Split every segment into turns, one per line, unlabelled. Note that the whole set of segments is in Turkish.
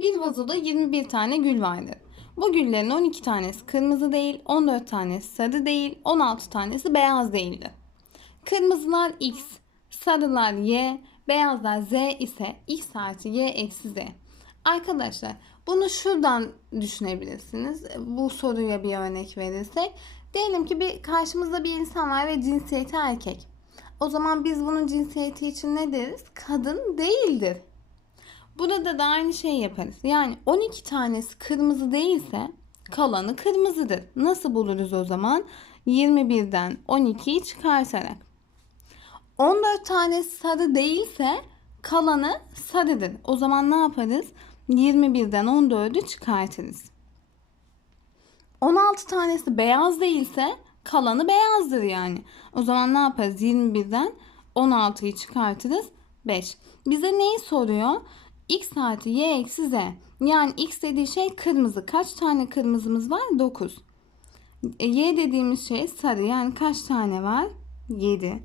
Bir vazoda 21 tane gül vardır. Bu güllerin 12 tanesi kırmızı değil, 14 tanesi sarı değil, 16 tanesi beyaz değildir. Kırmızılar X, sarılar Y, beyazlar Z ise X artı Y eksi Z. Arkadaşlar bunu şuradan düşünebilirsiniz. Bu soruya bir örnek verirsek. Diyelim ki bir karşımızda bir insan var ve cinsiyeti erkek. O zaman biz bunun cinsiyeti için ne deriz? Kadın değildir. Burada da aynı şey yaparız. Yani 12 tanesi kırmızı değilse kalanı kırmızıdır. Nasıl buluruz o zaman? 21'den 12'yi çıkartarak. 14 tanesi sarı değilse kalanı sarıdır. O zaman ne yaparız? 21'den 14'ü çıkartırız. 16 tanesi beyaz değilse kalanı beyazdır yani. O zaman ne yaparız? 21'den 16'yı çıkartırız. 5. Bize neyi soruyor? X artı Y eksi Z. Yani X dediği şey kırmızı. Kaç tane kırmızımız var? 9. E, Y dediğimiz şey sarı. Yani kaç tane var? 7.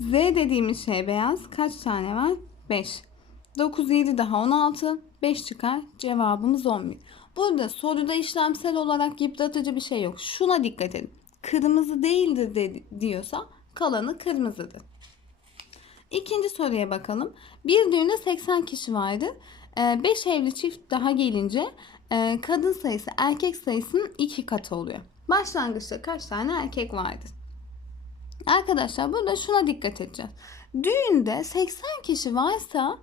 Z dediğimiz şey beyaz. Kaç tane var? 5. 9, 7 daha 16. 5 çıkar. Cevabımız 11. Burada soruda işlemsel olarak yıpratıcı bir şey yok. Şuna dikkat edin. Kırmızı değildir de, diyorsa kalanı kırmızıdır. İkinci soruya bakalım. Bir düğünde 80 kişi vardı. 5 evli çift daha gelince e, kadın sayısı erkek sayısının iki katı oluyor. Başlangıçta kaç tane erkek vardır? Arkadaşlar burada şuna dikkat edeceğiz. Düğünde 80 kişi varsa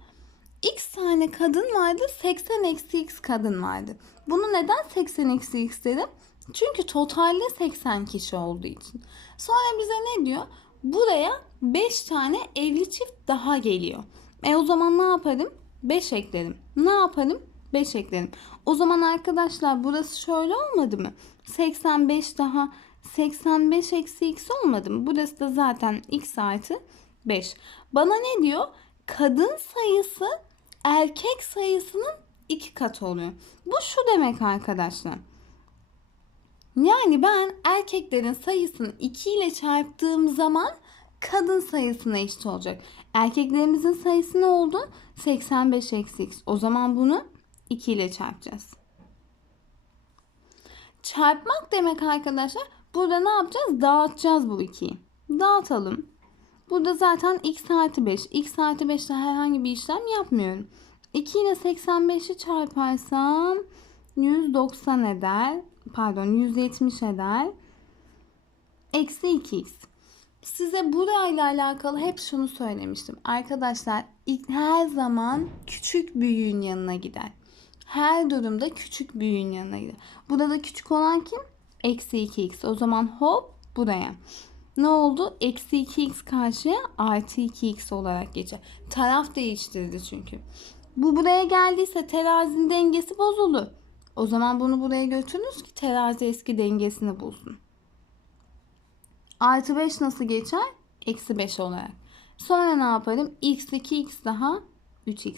x tane kadın vardı 80 eksi x kadın vardı. Bunu neden 80 eksi x dedim? Çünkü totalde 80 kişi olduğu için. Sonra bize ne diyor? Buraya 5 tane evli çift daha geliyor. E o zaman ne yaparım? 5 eklerim. Ne yaparım? 5 eklerim. O zaman arkadaşlar burası şöyle olmadı mı? 85 daha 85 eksi x olmadı mı? Burası da zaten x artı 5. Bana ne diyor? Kadın sayısı erkek sayısının iki katı oluyor. Bu şu demek arkadaşlar. Yani ben erkeklerin sayısını 2 ile çarptığım zaman kadın sayısına eşit olacak. Erkeklerimizin sayısı ne oldu? 85 eksi x. O zaman bunu 2 ile çarpacağız. Çarpmak demek arkadaşlar. Burada ne yapacağız? Dağıtacağız bu 2'yi. Dağıtalım. Burada zaten x artı 5. x artı 5 ile herhangi bir işlem yapmıyorum. 2 ile 85'i çarparsam 190 eder. Pardon 170 eder. Eksi 2x. Size burayla alakalı hep şunu söylemiştim. Arkadaşlar her zaman küçük büyüğün yanına gider. Her durumda küçük büyüğün yanına gider. Burada da küçük olan kim? Eksi 2x. O zaman hop buraya. Ne oldu? Eksi 2x karşıya artı 2x olarak geçer. Taraf değiştirdi çünkü. Bu buraya geldiyse terazinin dengesi bozuldu. O zaman bunu buraya götürünüz ki terazi eski dengesini bulsun. Artı 5 nasıl geçer? Eksi 5 olarak. Sonra ne yaparım? x 2x daha 3x.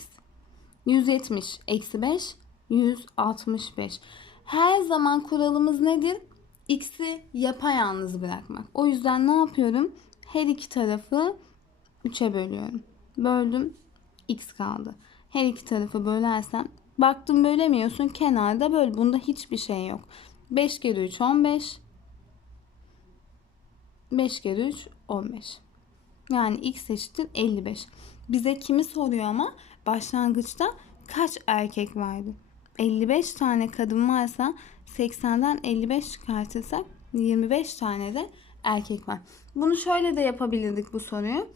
170 eksi 5 165. Her zaman kuralımız nedir? X'i yapayalnız bırakmak. O yüzden ne yapıyorum? Her iki tarafı 3'e bölüyorum. Böldüm. X kaldı. Her iki tarafı bölersem baktım bölemiyorsun kenarda böl. Bunda hiçbir şey yok. 5 kere 3 15. 5 kere 3 15. Yani x eşittir 55. Bize kimi soruyor ama başlangıçta kaç erkek vardı? 55 tane kadın varsa 80'den 55 çıkartırsak 25 tane de erkek var. Bunu şöyle de yapabilirdik bu soruyu.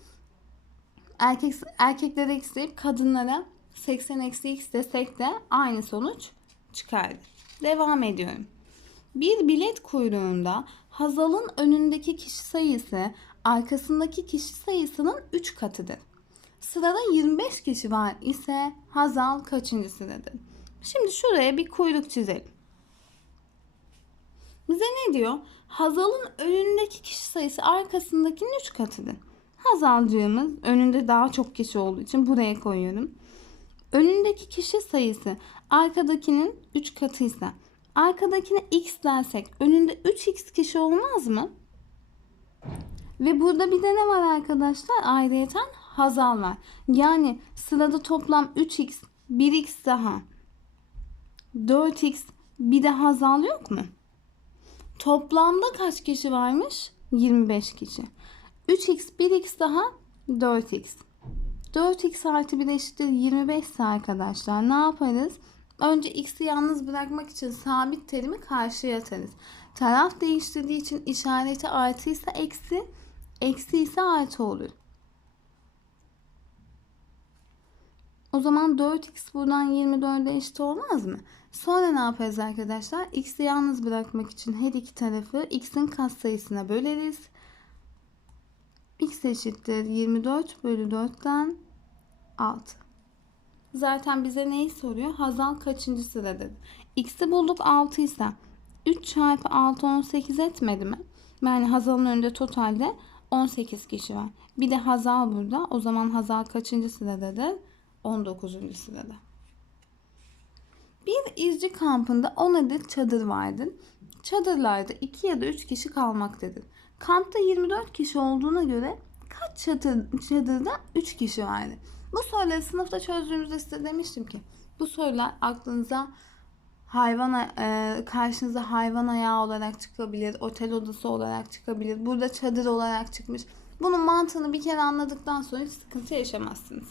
Erkek, erkeklere x deyip kadınlara 80 eksi x desek de aynı sonuç çıkardı. Devam ediyorum. Bir bilet kuyruğunda Hazal'ın önündeki kişi sayısı arkasındaki kişi sayısının 3 katıdır. Sırada 25 kişi var ise Hazal kaçıncı sıradadır? Şimdi şuraya bir kuyruk çizelim. Bize ne diyor? Hazal'ın önündeki kişi sayısı arkasındakinin 3 katıdır. Hazalcığımız önünde daha çok kişi olduğu için buraya koyuyorum. Önündeki kişi sayısı arkadakinin 3 katıysa arkadakine x dersek önünde 3x kişi olmaz mı? Ve burada bir de ne var arkadaşlar? Ayrıyeten Hazal var. Yani sırada toplam 3x, 1x daha 4x bir de Hazal yok mu? Toplamda kaç kişi varmış? 25 kişi. 3x 1x daha 4x. 4x artı 1 eşittir 25 ise arkadaşlar ne yaparız? Önce x'i yalnız bırakmak için sabit terimi karşıya atarız. Taraf değiştirdiği için işareti artıysa eksi, eksi ise artı olur. O zaman 4x buradan 24'e eşit olmaz mı? Sonra ne yaparız arkadaşlar? x'i yalnız bırakmak için her iki tarafı x'in katsayısına böleriz. x eşittir 24 bölü 4'ten 6. Zaten bize neyi soruyor? Hazal kaçıncı sıradadır? X'i bulduk 6 ise 3 çarpı 6 18 etmedi mi? Yani Hazal'ın önünde totalde 18 kişi var. Bir de Hazal burada. O zaman Hazal kaçıncı sıradadır? 19. sırada. Bir izci kampında 10 adet çadır vardır. Çadırlarda 2 ya da 3 kişi kalmaktadır. Kampta 24 kişi olduğuna göre kaç çadır, çadırda 3 kişi vardır? Bu soruları sınıfta çözdüğümüzde size demiştim ki bu sorular aklınıza hayvan e, karşınıza hayvan ayağı olarak çıkabilir, otel odası olarak çıkabilir, burada çadır olarak çıkmış. Bunun mantığını bir kere anladıktan sonra hiç sıkıntı yaşamazsınız.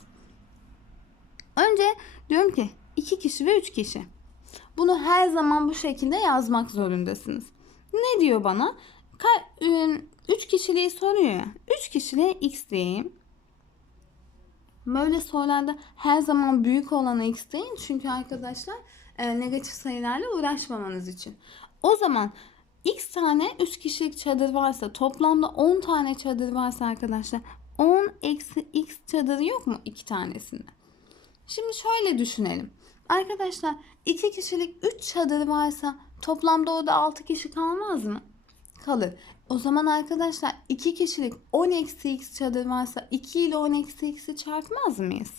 Önce diyorum ki iki kişi ve üç kişi. Bunu her zaman bu şekilde yazmak zorundasınız. Ne diyor bana? Ka- ıı, üç kişiliği soruyor ya. Üç kişiliğe x diyeyim. Böyle sorularda her zaman büyük olana x deyin. Çünkü arkadaşlar e, negatif sayılarla uğraşmamanız için. O zaman x tane 3 kişilik çadır varsa toplamda 10 tane çadır varsa arkadaşlar 10 eksi x çadırı yok mu 2 tanesinde? Şimdi şöyle düşünelim. Arkadaşlar 2 kişilik 3 çadır varsa toplamda orada 6 kişi kalmaz mı? Kalır. O zaman arkadaşlar 2 kişilik 10 eksi x çadır varsa 2 ile 10 eksi x'i çarpmaz mıyız?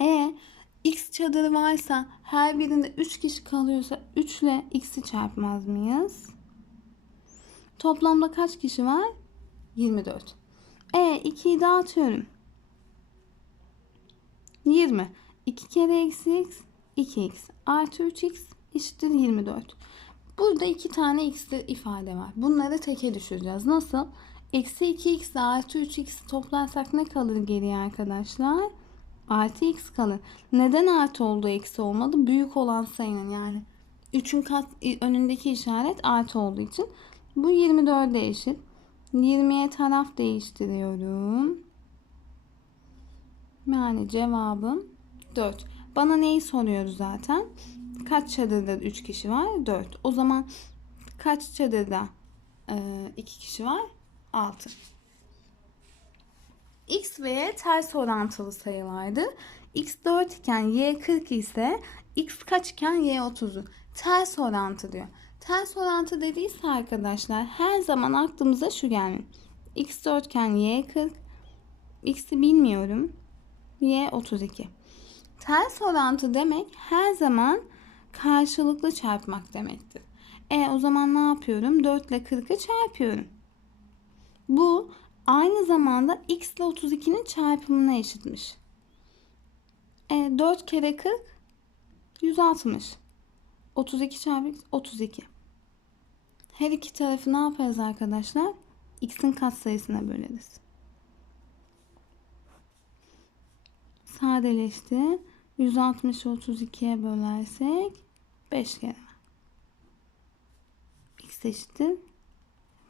E x çadırı varsa her birinde 3 kişi kalıyorsa 3 ile x'i çarpmaz mıyız? Toplamda kaç kişi var? 24. E 2'yi dağıtıyorum. 20. 2 kere eksi x 2x artı 3x eşittir 24. Burada iki tane x ifade var. Bunları teke düşüreceğiz. Nasıl? Eksi 2x artı 3x toplarsak ne kalır geriye arkadaşlar? Artı x kalır. Neden artı oldu eksi olmadı? Büyük olan sayının yani 3'ün kat önündeki işaret artı olduğu için. Bu 24'e eşit. 20'ye taraf değiştiriyorum. Yani cevabım 4. Bana neyi soruyoruz zaten? Kaç çadırda 3 kişi var? 4. O zaman kaç çadırda 2 e, kişi var? 6. X ve Y ters orantılı sayılardı. X 4 iken Y 40 ise X kaç iken Y 30. Ters orantı diyor. Ters orantı dediyse arkadaşlar her zaman aklımıza şu gelmiyor. X 4 iken Y 40. X'i bilmiyorum. Y 32. Ters orantı demek her zaman karşılıklı çarpmak demektir. E o zaman ne yapıyorum? 4 ile 40'ı çarpıyorum. Bu aynı zamanda x ile 32'nin çarpımına eşitmiş. E, 4 kere 40 160. 32 çarpı x 32. Her iki tarafı ne yaparız arkadaşlar? x'in katsayısına böleriz. Sadeleşti. 160'ı 32'ye bölersek 5 kere. X eşittir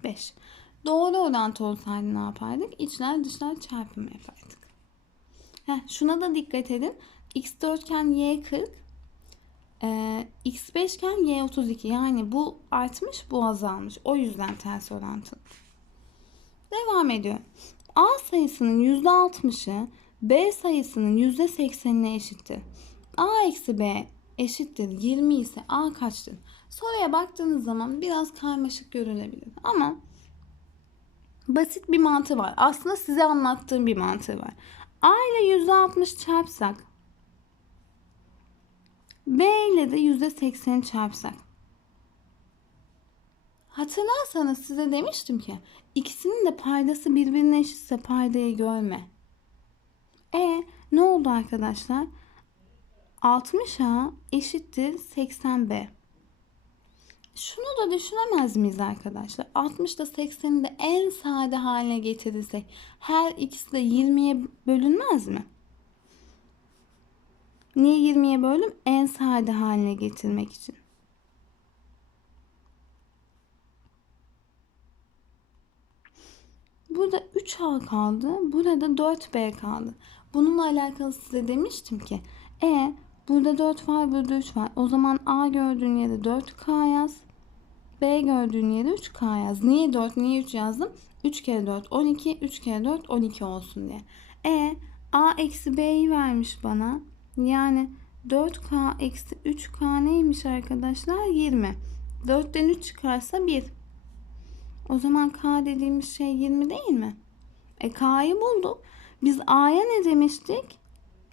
5. Doğru orantı olsaydı ne yapardık? İçler dışlar çarpımı yapardık. Heh, şuna da dikkat edin. X 4 iken Y 40. Ee, X 5 iken Y 32. Yani bu artmış bu azalmış. O yüzden ters orantı. Devam ediyor. A sayısının %60'ı B sayısının %80'ine eşittir. A eksi B eşittir 20 ise A kaçtır? Soruya baktığınız zaman biraz karmaşık görülebilir ama basit bir mantığı var. Aslında size anlattığım bir mantığı var. A ile %60 çarpsak B ile de %80 çarpsak Hatırlarsanız size demiştim ki ikisinin de paydası birbirine eşitse paydayı görme. E ne oldu arkadaşlar? 60A eşittir 80B. Şunu da düşünemez miyiz arkadaşlar? 60 ile 80'i de en sade haline getirirsek her ikisi de 20'ye bölünmez mi? Niye 20'ye böldüm? En sade haline getirmek için. Burada 3A kaldı. Burada 4B kaldı. Bununla alakalı size demiştim ki e burada 4 var burada 3 var. O zaman A gördüğün yere 4K yaz. B gördüğün yere 3K yaz. Niye 4 niye 3 yazdım? 3 kere 4 12 3 kere 4 12 olsun diye. E A eksi B'yi vermiş bana. Yani 4K eksi 3K neymiş arkadaşlar? 20. 4'ten 3 çıkarsa 1. O zaman K dediğimiz şey 20 değil mi? E K'yı bulduk. Biz A'ya ne demiştik?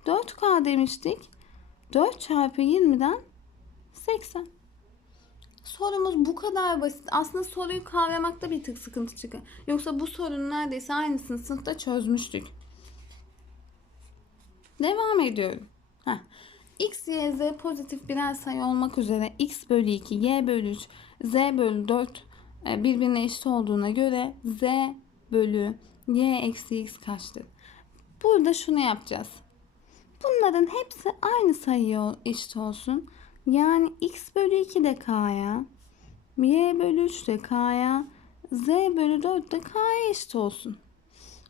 4K demiştik. 4 çarpı 20'den 80. Sorumuz bu kadar basit. Aslında soruyu kavramakta bir tık sıkıntı çıkıyor. Yoksa bu sorunun neredeyse aynısını sınıfta çözmüştük. Devam ediyorum. Heh. X, Y, Z pozitif birer sayı olmak üzere X bölü 2, Y bölü 3, Z bölü 4 e, birbirine eşit olduğuna göre Z bölü Y eksi X kaçtır? Burada şunu yapacağız. Bunların hepsi aynı sayıya eşit olsun. Yani x bölü 2 de k'ya, y bölü 3 de k'ya, z bölü 4 de k'ya eşit olsun.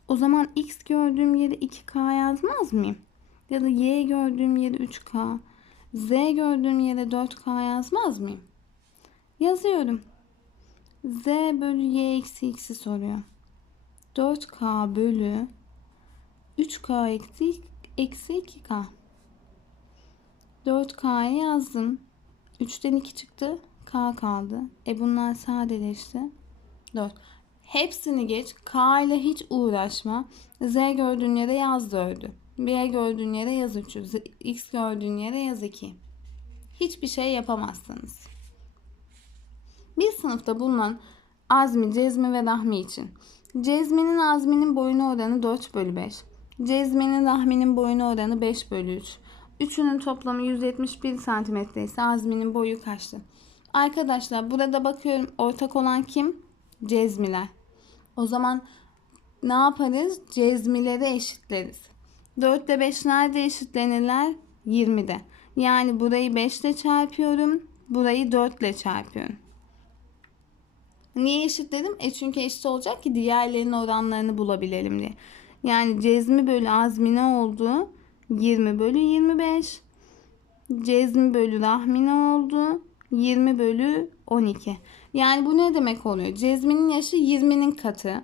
O zaman x gördüğüm yere 2k yazmaz mıyım? Ya da y gördüğüm yere 3k, z gördüğüm yere 4k yazmaz mıyım? Yazıyorum. z bölü y eksi x'i soruyor. 4k bölü 3k eksi, eksi 2k. 4k'ya yazdım. 3'ten 2 çıktı. K kaldı. E bunlar sadeleşti. 4. Hepsini geç. K ile hiç uğraşma. Z gördüğün yere yaz 4'ü. B gördüğün yere yaz 3'ü. X gördüğün yere yaz 2. Hiçbir şey yapamazsınız. Bir sınıfta bulunan azmi, cezmi ve rahmi için. Cezminin azminin boyunu oranı 4 bölü 5. Cezminin rahminin boyunu oranı 5 bölü 3. Üçünün toplamı 171 cm ise azminin boyu kaçtı? Arkadaşlar burada bakıyorum ortak olan kim? Cezmiler. O zaman ne yaparız? Cezmileri eşitleriz. 4 ile 5 nerede eşitlenirler? 20'de. Yani burayı 5 ile çarpıyorum. Burayı 4 ile çarpıyorum. Niye eşitledim? E çünkü eşit olacak ki diğerlerinin oranlarını bulabilelim diye. Yani cezmi bölü azmi ne oldu? 20 bölü 25. Cezmi bölü rahmi ne oldu? 20 bölü 12. Yani bu ne demek oluyor? Cezminin yaşı 20'nin katı.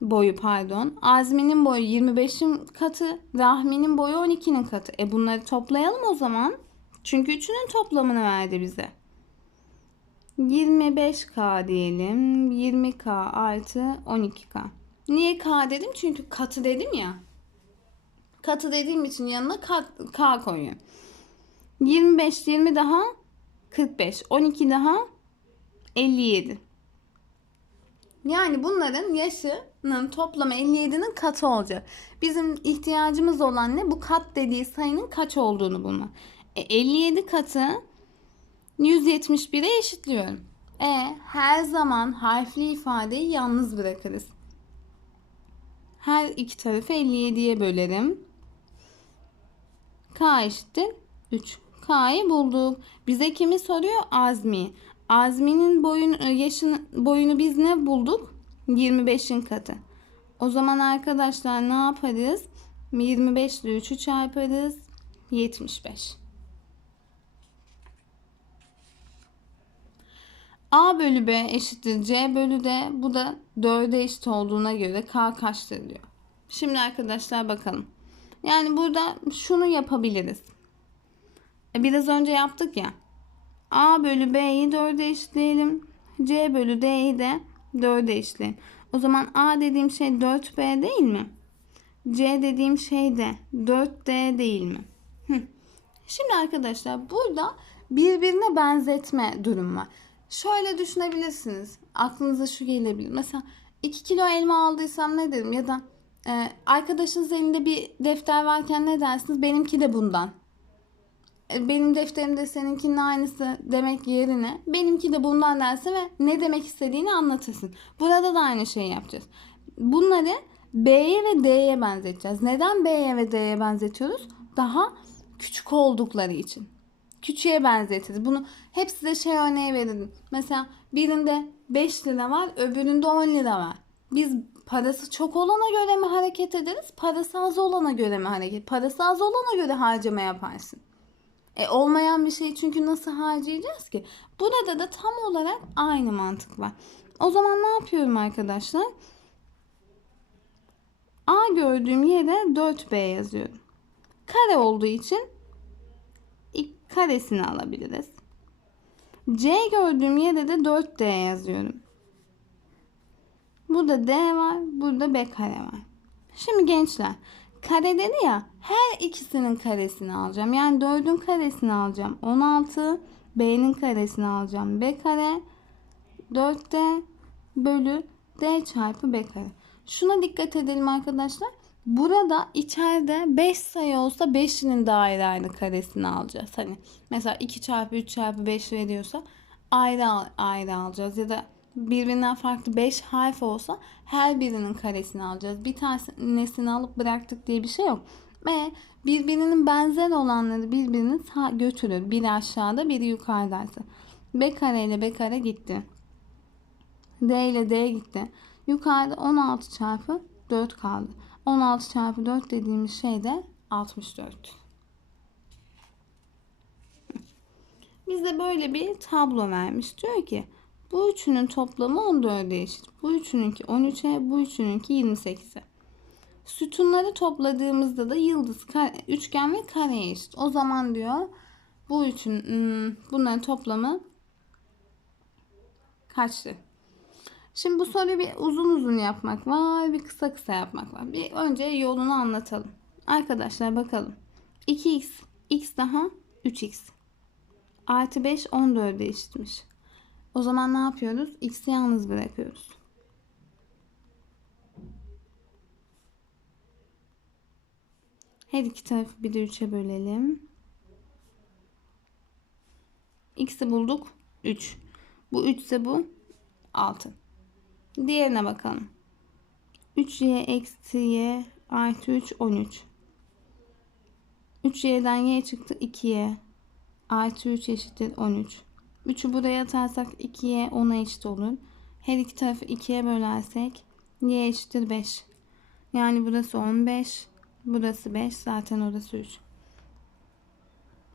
Boyu pardon. Azminin boyu 25'in katı. Rahminin boyu 12'nin katı. E bunları toplayalım o zaman. Çünkü üçünün toplamını verdi bize. 25K diyelim. 20K artı 12K. Niye K dedim? Çünkü katı dedim ya. Katı dediğim için yanına K, K koyuyorum. 25, 20 daha 45. 12 daha 57. Yani bunların yaşının toplamı 57'nin katı olacak. Bizim ihtiyacımız olan ne? Bu kat dediği sayının kaç olduğunu bulma. E, 57 katı 171'e eşitliyorum. E her zaman harfli ifadeyi yalnız bırakırız. Her iki tarafı 57'ye bölerim. K eşittir 3. K'yı bulduk. Bize kimi soruyor? Azmi. Azmi'nin boyun, yaşın, boyunu biz ne bulduk? 25'in katı. O zaman arkadaşlar ne yaparız? 25 ile 3'ü çarparız. 75. A bölü B eşittir C bölü D. Bu da 4'e eşit olduğuna göre K kaçtır diyor. Şimdi arkadaşlar bakalım. Yani burada şunu yapabiliriz. E, biraz önce yaptık ya. A bölü B'yi 4'e eşitleyelim. C bölü D'yi de 4'e eşitleyelim. O zaman A dediğim şey 4B değil mi? C dediğim şey de 4D değil mi? Şimdi arkadaşlar burada birbirine benzetme durum var. Şöyle düşünebilirsiniz. Aklınıza şu gelebilir. Mesela 2 kilo elma aldıysam ne derim? Ya da e, arkadaşınız elinde bir defter varken ne dersiniz? Benimki de bundan. e, benim defterimde seninkinin aynısı demek yerine benimki de bundan dersin ve ne demek istediğini anlatırsın. Burada da aynı şeyi yapacağız. Bunları B'ye ve D'ye benzeteceğiz. Neden B'ye ve D'ye benzetiyoruz? Daha küçük oldukları için. Küçüğe benzetiriz. Bunu hep size şey örneği verirdim. Mesela birinde 5 lira var, öbüründe 10 lira var. Biz parası çok olana göre mi hareket ederiz? Parası az olana göre mi hareket? Parası az olana göre harcama yaparsın. E olmayan bir şey çünkü nasıl harcayacağız ki? Burada da tam olarak aynı mantık var. O zaman ne yapıyorum arkadaşlar? A gördüğüm yere 4B yazıyorum. Kare olduğu için karesini alabiliriz. C gördüğüm yere de 4D yazıyorum. Burada D var, burada B kare var. Şimdi gençler, kare dedi ya, her ikisinin karesini alacağım. Yani 4'ün karesini alacağım. 16, B'nin karesini alacağım. B kare, 4D bölü D çarpı B kare. Şuna dikkat edelim arkadaşlar. Burada içeride 5 sayı olsa 5'inin de ayrı karesini alacağız. Hani mesela 2 çarpı 3 çarpı 5 veriyorsa ayrı ayrı alacağız. Ya da birbirinden farklı 5 harf olsa her birinin karesini alacağız. Bir tanesini alıp bıraktık diye bir şey yok. Ve birbirinin benzer olanları birbirini götürür. Biri aşağıda biri yukarıdaysa. B kare ile B kare gitti. D ile D gitti. Yukarıda 16 çarpı 4 kaldı. 16 çarpı 4 dediğimiz şey de 64. Bize böyle bir tablo vermiş. Diyor ki bu üçünün toplamı 14'e eşit. Bu üçününki 13'e, bu üçününki 28'e. Sütunları topladığımızda da yıldız, kare, üçgen ve kareye eşit. O zaman diyor bu üçün hmm, bunların toplamı kaçtı? Şimdi bu soruyu bir uzun uzun yapmak var, bir kısa kısa yapmak var. Bir önce yolunu anlatalım. Arkadaşlar bakalım. 2x, x daha 3x. Artı 5 14'e eşitmiş. O zaman ne yapıyoruz? X'i yalnız bırakıyoruz. Her iki tarafı bir de 3'e bölelim. X'i bulduk. 3. Bu 3 ise bu 6. Diğerine bakalım. 3y eksi y artı 3 13. 3y'den y çıktı 2y artı 3 eşittir 13. 3'ü buraya atarsak 2y 10'a eşit olur. Her iki tarafı 2'ye bölersek y eşittir 5. Yani burası 15. Burası 5. Zaten orası 3.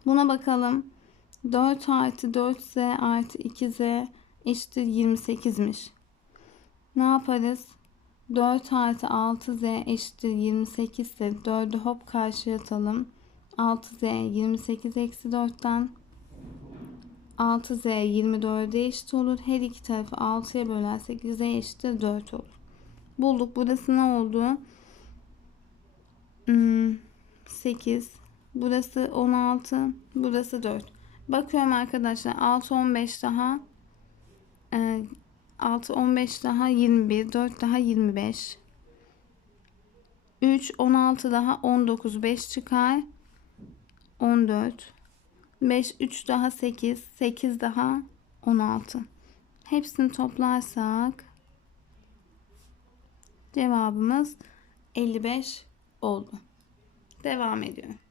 Buna bakalım. 4 artı 4z artı 2z eşittir 28'miş. Ne yaparız? 4 artı 6z eşittir 28 ise 4'ü hop karşıya atalım. 6z 28 eksi 4'ten 6z 24'e eşit olur. Her iki tarafı 6'ya bölersek z eşittir 4 olur. Bulduk. Burası ne oldu? Hmm, 8. Burası 16. Burası 4. Bakıyorum arkadaşlar. 6 15 daha. Ee, 6 15 daha 21. 4 daha 25. 3 16 daha 19. 5 çıkar. 14. 5 3 daha 8. 8 daha 16. Hepsini toplarsak cevabımız 55 oldu. Devam ediyorum.